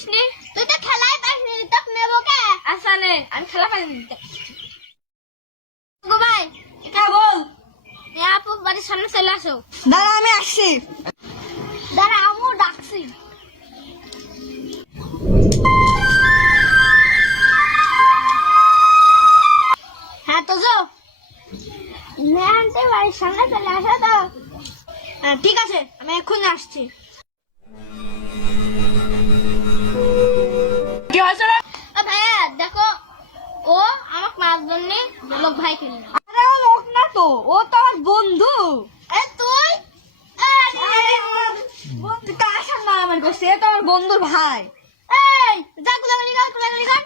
পারিস নি? তুই তো খেলাই পারিস নি, তোকে নেবো কে? আচ্ছা নে, আমি খেলা পারি নি। গো ভাই, এটা বল। আপু বাড়ির সামনে চলে আসো। দাঁড়া আমি আসছি। দাঁড়া, আমু ডাকছি। হ্যাঁ তো যাও। বাড়ির সামনে চলে আসো তো। ঠিক আছে, আমি এক্ষুনি আসছি। কি হয়েছে রে? ভাইয়া দেখো, ও আমাকে মাছ জন্য লোক ভাই কিনে। আরে ও লোক না তো, ও তো আমার বন্ধু। তুই বন্ধু কার সামনে আমার করছে? এ তো আমার বন্ধুর ভাই। যা কুলাগুলি কর।